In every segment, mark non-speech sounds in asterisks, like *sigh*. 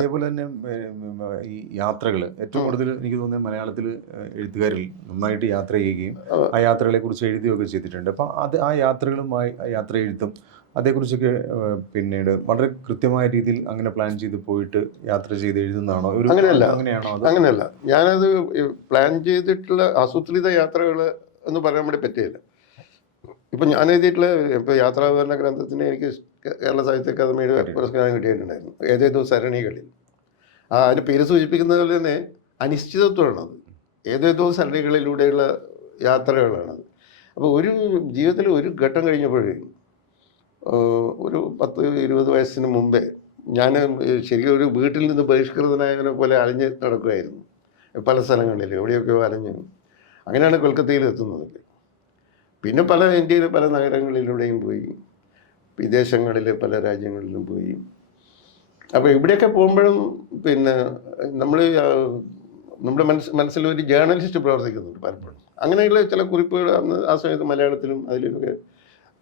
അതേപോലെ തന്നെ ഈ യാത്രകൾ ഏറ്റവും കൂടുതൽ എനിക്ക് തോന്നുന്നത് മലയാളത്തിൽ എഴുത്തുകാരിൽ നന്നായിട്ട് യാത്ര ചെയ്യുകയും ആ. യാത്രകളെ കുറിച്ച് എഴുതുകയൊക്കെ ചെയ്തിട്ടുണ്ട്. അപ്പം അത് ആ യാത്രകളുമായി യാത്ര എഴുത്തും അതേക്കുറിച്ചൊക്കെ പിന്നീട് വളരെ കൃത്യമായ രീതിയിൽ അങ്ങനെ പ്ലാൻ ചെയ്ത് പോയിട്ട് യാത്ര ചെയ്ത് എഴുതുന്നതാണോ? അങ്ങനെയല്ല. അങ്ങനെയാണോ അങ്ങനെയല്ല. ഞാനത് പ്ലാൻ ചെയ്തിട്ടുള്ള ആസൂത്രിത യാത്രകൾ എന്ന് പറയാൻ വേണ്ടി പറ്റിയില്ല ഇപ്പം ഞാൻ എഴുതിയിട്ടുള്ള ഇപ്പോൾ യാത്രാവിവരണ ഗ്രന്ഥത്തിന് എനിക്ക് കേരള സാഹിത്യ അക്കാദമിയുടെ പുരസ്കാരം കിട്ടിയിട്ടുണ്ടായിരുന്നു. ഏതേതോ സരണികളിൽ ആ അതിന്റെ പേര് സൂചിപ്പിക്കുന്നത് പോലെ തന്നെ അനിശ്ചിതത്വമാണത്. ഏതേതോ സരണികളിലൂടെയുള്ള യാത്രകളാണത്. അപ്പോൾ ഒരു ജീവിതത്തിൽ ഒരു ഘട്ടം കഴിഞ്ഞപ്പോഴേ ഒരു പത്ത് ഇരുപത് വയസ്സിന് മുമ്പേ ഞാൻ ശരിക്കും ഒരു വീട്ടിൽ നിന്ന് ബഹിഷ്കൃതനായവനെ പോലെ അലഞ്ഞ് നടക്കുമായിരുന്നു പല സ്ഥലങ്ങളിൽ എവിടെയൊക്കെ അലഞ്ഞു. അങ്ങനെയാണ് കൊൽക്കത്തയിൽ എത്തുന്നത്. പിന്നെ പല ഇന്ത്യയിലെ പല നഗരങ്ങളിലൂടെയും പോയി. വിദേശങ്ങളിൽ പല രാജ്യങ്ങളിലും പോയി. അപ്പോൾ ഇവിടെയൊക്കെ പോകുമ്പോഴും പിന്നെ നമ്മൾ നമ്മുടെ മനസ്സ് മനസ്സിൽ ഒരു ജേർണലിസ്റ്റ് പ്രവർത്തിക്കുന്നുണ്ട് പലപ്പോഴും. അങ്ങനെയുള്ള ചില കുറിപ്പുകൾ അന്ന് ആ സമയത്ത് മലയാളത്തിലും അതിലൊക്കെ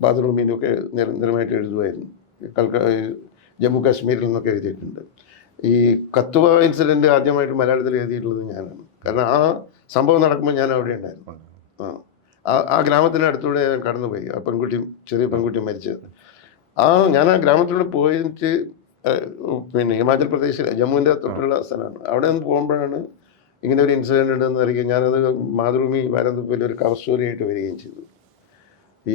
ബാത്റൂമിലൊക്കെ നിരന്തരമായിട്ട് എഴുതുമായിരുന്നു. കൽക്ക ജമ്മു കാശ്മീരിൽ നിന്നൊക്കെ എഴുതിയിട്ടുണ്ട്. ഈ കത്തുവ ഇൻസിഡന്റ് ആദ്യമായിട്ട് മലയാളത്തിൽ എഴുതിയിട്ടുള്ളത് ഞാനാണ്. കാരണം ആ സംഭവം നടക്കുമ്പോൾ ഞാൻ അവിടെ ഉണ്ടായിരുന്നു. ആ ആ- ആ ഗ്രാമത്തിന് അടുത്തൂടെ ഞാൻ കടന്നുപോയി. ആ പെൺകുട്ടി ചെറിയ പെൺകുട്ടി മരിച്ചത്. ആ ഞാൻ ആ ഗ്രാമത്തിലൂടെ പോയിട്ട് പിന്നെ ഹിമാചൽ പ്രദേശിൽ ജമ്മുവിന്റെ തൊട്ടുള്ള സ്ഥലമാണ്. അവിടെ നിന്ന് പോകുമ്പോഴാണ് ഇങ്ങനെ ഒരു ഇൻസിഡന്റ് ഉണ്ടെന്ന് അറിയുകയും ഞാനത് മാതൃഭൂമി വാരന്തപ്പയിൽ ഒരു കവർ സ്റ്റോറി ആയിട്ട് വരികയും ചെയ്തു. ഈ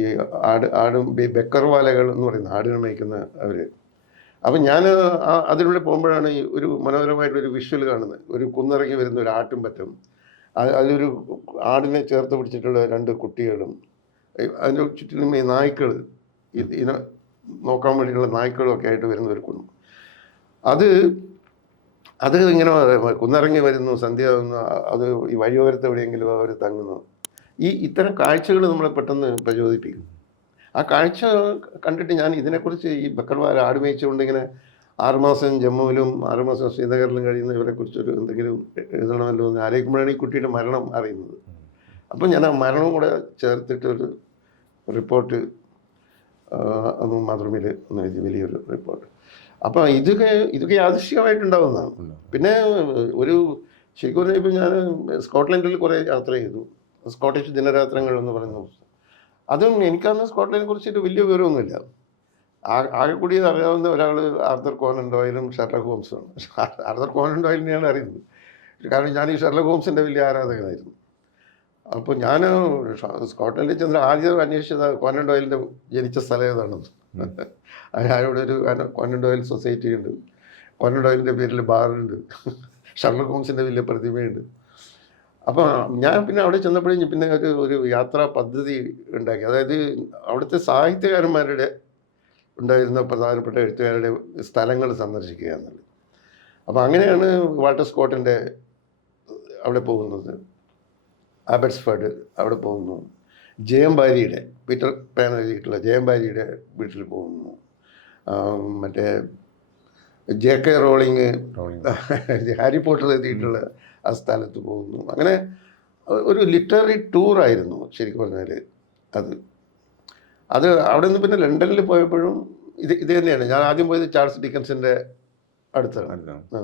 ആട് ആടും ഈ ബെക്കർവാലകൾ എന്ന് പറയുന്ന ആടിനെ മേയ്ക്കുന്ന അവർ അപ്പം ഞാൻ ആ അതിലൂടെ പോകുമ്പോഴാണ് ഈ ഒരു മനോഹരമായിട്ടൊരു വിഷ്വൽ കാണുന്നത്. ഒരു കുന്നിറങ്ങി വരുന്ന ഒരു ആട്ടും പറ്റും അതിലൊരു ആടിനെ ചേർത്ത് പിടിച്ചിട്ടുള്ള രണ്ട് കുട്ടികളും അതിന്റെ ചുറ്റിലും ഈ നായ്ക്കൾ ഇതിനെ നോക്കാൻ വേണ്ടിയിട്ടുള്ള നായ്ക്കളും ഒക്കെ ആയിട്ട് വരുന്ന ഒരു കുടുംബം അത് അത് ഇങ്ങനെ കുന്നിറങ്ങി വരുന്നു സന്ധ്യ വന്നു അത് ഈ വഴിയോരത്ത് എവിടെയെങ്കിലും അവർ തങ്ങുന്നു. ഈ ഇത്തരം കാഴ്ചകൾ നമ്മളെ പെട്ടെന്ന് പ്രചോദിപ്പിക്കും ആ കാഴ്ച കണ്ടിട്ട് ഞാൻ ഇതിനെക്കുറിച്ച് ഈ ബക്കർമാർ ആടുമേച്ചുകൊണ്ട് ഇങ്ങനെ ആറുമാസം ജമ്മുവിലും ആറുമാസം ശ്രീനഗറിലും കഴിയുന്ന ഇവരെക്കുറിച്ചൊരു എന്തെങ്കിലും എഴുതണമല്ലോ എന്ന് ആലോചിക്കുമ്പോഴാണ് ഈ കുട്ടിയുടെ മരണം അറിയുന്നത്. അപ്പം ഞാൻ ആ മരണവും കൂടെ ചേർത്തിട്ടൊരു റിപ്പോർട്ട് അത് മാത്രമേ ഒന്ന് എഴുതി വലിയൊരു റിപ്പോർട്ട്. അപ്പോൾ ഇതൊക്കെ ഇതൊക്കെ യാദൃശ്യമായിട്ടുണ്ടാവുന്നതാണ് ഉണ്ട്. പിന്നെ ഒരു ശരിക്കും പറഞ്ഞാൽ ഇപ്പം ഞാൻ സ്കോട്ട്ലൻഡിൽ കുറേ യാത്ര ചെയ്തു. സ്കോട്ടിഷ് ദിനരാത്രങ്ങൾ എന്ന് പറയുന്ന പുസ്തകം അതും എനിക്കന്ന് സ്കോട്ട്ലൻഡിനെ കുറിച്ചിട്ട് വലിയ വിവരമൊന്നുമില്ല. ആ- ആകെ കൂടി അറിയാവുന്ന ഒരാൾ ആർത്തർ കോനൻ ഡോയിലും ഷെർലക് ഹോംസുമാണ് ആർത്തർ കോനൻ ഡോയിലിനെയാണ് അറിയുന്നത്. കാരണം ഞാൻ ഈ ഷെർലക് ഹോംസിന്റെ വലിയ ആരാധകനായിരുന്നു. അപ്പോൾ ഞാൻ സ്കോട്ട്ലൻഡിൽ ചെന്ന് ആദ്യം അന്വേഷിച്ചത് കോനൻ ഡോയലിന്റെ ജനിച്ച സ്ഥലം ഏതാണെന്ന്. അവിടെ ഒരു കോനൻ ഡോയൽ സൊസൈറ്റി ഉണ്ട്. കോനൻ ഡോയലിന്റെ പേരിൽ ബാറുണ്ട് ഷർലക് ഹോംസിന്റെ വലിയ പ്രതിമയുണ്ട്. അപ്പോൾ ഞാൻ പിന്നെ അവിടെ ചെന്നപ്പോഴേ പിന്നെ ഒരു ഒരു യാത്രാ പദ്ധതി ഉണ്ടാക്കി. അതായത് അവിടുത്തെ സാഹിത്യകാരന്മാരുടെ ഉണ്ടായിരുന്ന പ്രധാനപ്പെട്ട എഴുത്തുകാരുടെ സ്ഥലങ്ങൾ സന്ദർശിക്കുക എന്നുള്ളത് അപ്പോൾ അങ്ങനെയാണ് വാൾട്ടർ സ്കോട്ടിന്റെ അവിടെ പോകുന്നത്. ആബർട്സ്ഫേർഡ് അവിടെ പോകുന്നു. ജയംബാരിയുടെ പീറ്റർ പാൻ എഴുതിയിട്ടുള്ള ജയംബാരിയുടെ വീട്ടിൽ പോകുന്നു. മറ്റേ J K Rowling *laughs* Harry Potter എഴുതിയിട്ടുള്ള ആ സ്ഥലത്ത് പോകുന്നു. അങ്ങനെ ഒരു ലിറ്റററി ടൂറായിരുന്നു ശരിക്കും പറഞ്ഞാൽ അത്. അത് അവിടെ നിന്ന് പിന്നെ ലണ്ടനിൽ പോയപ്പോഴും ഇത് ഇത് തന്നെയാണ്. ഞാൻ ആദ്യം പോയത് ചാൾസ് ഡിക്കൻസിന്റെ അടുത്താണ്. ആ.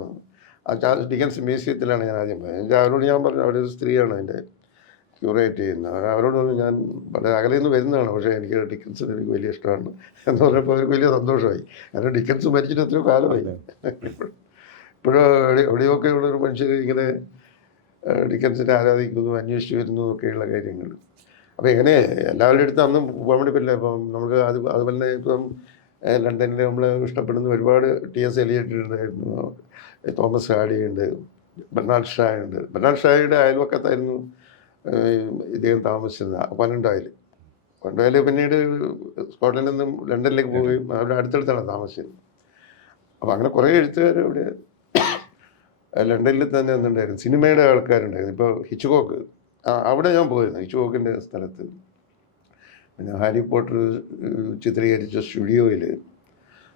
ആ ചാൾസ് ഡിക്കൻസ് മ്യൂസിയത്തിലാണ് ഞാൻ ആദ്യം പോയത്. അവരോട് ഞാൻ പറഞ്ഞു അവിടെ ഒരു സ്ത്രീയാണ് അതിന്റെ ക്യൂറേറ്റ് ചെയ്യുന്ന. അവരോട് പറഞ്ഞു ഞാൻ വളരെ അകലെ നിന്ന് വരുന്നതാണ് പക്ഷേ എനിക്ക് ഡിക്കൻസിന് എനിക്ക് വലിയ ഇഷ്ടമാണ്. എന്ന് പറഞ്ഞപ്പോൾ അവർക്ക് വലിയ സന്തോഷമായി. കാരണം ഡിക്കൻസ് മരിച്ചിട്ട് എത്രയോ കാലമായി. ഇപ്പോഴും എവിടെ എവിടെയൊക്കെ ഉള്ളൊരു മനുഷ്യർ ഇങ്ങനെ ഡിക്കൻസിനെ ആരാധിക്കുന്നു അന്വേഷിച്ച് വരുന്നു ഒക്കെയുള്ള കാര്യങ്ങൾ. അപ്പോൾ എങ്ങനെ എല്ലാവരുടെ അടുത്ത് അന്നും പോകാൻ വേണ്ടി പറ്റില്ല. ഇപ്പം നമുക്ക് അത് അതുപോലെ ഇപ്പം ലണ്ടനിൽ നമ്മൾ ഇഷ്ടപ്പെടുന്ന ഒരുപാട് ടി എസ് എലിയറ്റ് ഉണ്ടായിരുന്നു. തോമസ് ഹാഡി ഉണ്ട് ബെർണാഡ് ഷാ ഉണ്ട് ബെർണാഡ് ഷായുടെ അയൽവക്കത്തായിരുന്നു ഇദ്ദേഹം താമസിച്ചിരുന്നത് കൊനൻഡോയിൽ കൊനൻഡോയിൽ പിന്നീട് സ്കോട്ട്ലൻഡിൽ നിന്നും ലണ്ടനിലേക്ക് പോവുകയും അവിടെ അടുത്തടുത്താണ് താമസിച്ചിരുന്നത്. അപ്പോൾ അങ്ങനെ കുറേ എഴുത്തുകാർ അവിടെ ലണ്ടനിൽ തന്നെ ഉണ്ടായിരുന്നു സിനിമയുടെ ആൾക്കാരുണ്ടായിരുന്നു. ഇപ്പോൾ ഹിച്ചുകോക്ക്. അവിടെ ഞാൻ പോയിരുന്നു. ഹിച്ചുകോക്കിന്റെ സ്ഥലത്ത്. പിന്നെ ഹാരി പോട്ടർ ചിത്രീകരിച്ച സ്റ്റുഡിയോയിൽ.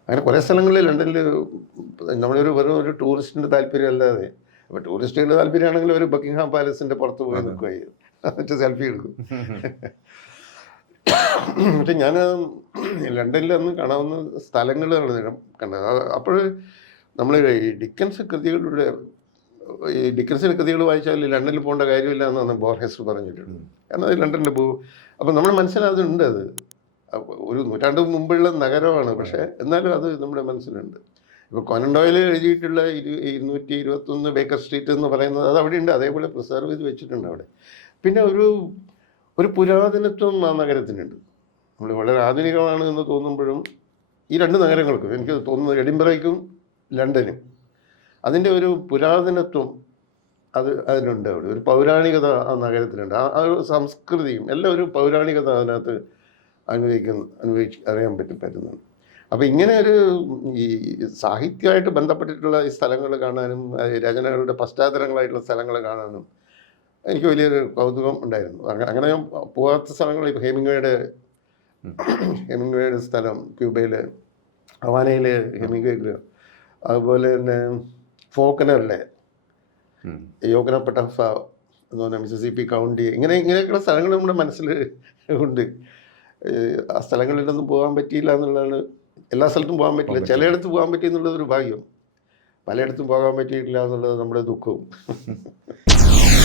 അങ്ങനെ കുറേ സ്ഥലങ്ങളിൽ ലണ്ടനിൽ നമ്മളൊരു വെറും ഒരു ടൂറിസ്റ്റിന്റെ താല്പര്യം അല്ലാതെ അപ്പോൾ ടൂറിസ്റ്റുകളുടെ താല്പര്യമാണെങ്കിൽ ഒരു ബക്കിംഗ്ഹാം പാലസിന്റെ പുറത്ത് പോയി നിൽക്കുകയും എന്നിട്ട് സെൽഫി എടുക്കും. *laughs* പക്ഷെ ഞാൻ ലണ്ടനിൽ അന്ന് കാണാവുന്ന സ്ഥലങ്ങളാണ് കണ്ടത്. അപ്പോൾ നമ്മൾ ഈ ഡിക്കൻസ് കൃതികളുടെ ഈ ഡിക്കൻസിന്റെ കൃതികൾ വായിച്ചാൽ ലണ്ടനിൽ പോകേണ്ട കാര്യമില്ല എന്നാണ് ബോർഹെസ് പറഞ്ഞിട്ടുണ്ട്. കാരണം അത് ലണ്ടനിൽ പോകും അപ്പം നമ്മുടെ മനസ്സിലതുണ്ട് അത്. ഒരു നൂറ്റാണ്ട് മുമ്പുള്ള നഗരമാണ്. പക്ഷേ എന്നാലും അത് നമ്മുടെ മനസ്സിലുണ്ട്. ഇപ്പോൾ കൊനണ്ടോയിൽ എഴുതിയിട്ടുള്ള ഇരു ഇരുന്നൂറ്റി ഇരുപത്തൊന്ന് ബേക്കർ സ്ട്രീറ്റ് എന്ന് പറയുന്നത് അത് അവിടെ ഉണ്ട് അതേപോലെ പ്രിസർവ് ചെയ്ത് വെച്ചിട്ടുണ്ട് അവിടെ. പിന്നെ ഒരു ഒരു പുരാതനത്വം ആ നഗരത്തിനുണ്ട്. നമ്മൾ വളരെ ആധുനികമാണ് എന്ന് തോന്നുമ്പോഴും ഈ രണ്ട് നഗരങ്ങൾക്കും എനിക്ക് തോന്നുന്നത് എഡിംബറയ്ക്കും ലണ്ടനും അതിന്റെ ഒരു പുരാതനത്വം അത് അതിനുണ്ട് അവിടെ. ഒരു പൗരാണികത ആ നഗരത്തിലുണ്ട് ആ ഒരു സംസ്കൃതിയും എല്ലാം ഒരു പൗരാണികത അതിനകത്ത് അനുഭവിക്കുന്ന അനുഭവിച്ച് അറിയാൻ പറ്റി പറ്റുന്നുണ്ട്. അപ്പോൾ ഇങ്ങനെ ഒരു ഈ സാഹിത്യമായിട്ട് ബന്ധപ്പെട്ടിട്ടുള്ള ഈ സ്ഥലങ്ങൾ കാണാനും രചനകളുടെ പശ്ചാത്തലങ്ങളായിട്ടുള്ള സ്ഥലങ്ങൾ കാണാനും എനിക്ക് വലിയൊരു കൗതുകം ഉണ്ടായിരുന്നു അങ്ങനെ അങ്ങനെ ഞാൻ പോകാത്ത സ്ഥലങ്ങൾ ഇപ്പോൾ ഹെമിംഗ്വേയുടെ ഹെമിംഗ്വേയുടെ സ്ഥലം ക്യൂബയിൽ ഹവാനയിലെ ഹെമിംഗ്വേ ഗൃഹം അതുപോലെ തന്നെ ഫോക്കനറിലെ. യോഗനപ്പെട്ട എന്ന് പറഞ്ഞാൽ മിസിസിപ്പി കൗണ്ടി ഇങ്ങനെ ഇങ്ങനെയൊക്കെയുള്ള സ്ഥലങ്ങൾ നമ്മുടെ മനസ്സിൽ ഉണ്ട് ആ സ്ഥലങ്ങളിലൊന്നും പോകാൻ പറ്റിയില്ല എന്നുള്ളതാണ് എല്ലാ സ്ഥലത്തും പോകാൻ പറ്റില്ല. ചിലയിടത്ത് പോകാൻ പറ്റി എന്നുള്ളത് ഒരു ഭാഗ്യം. പലയിടത്തും പോകാൻ പറ്റിയിട്ടില്ല എന്നുള്ളത് നമ്മുടെ ദുഃഖവും. *laughs*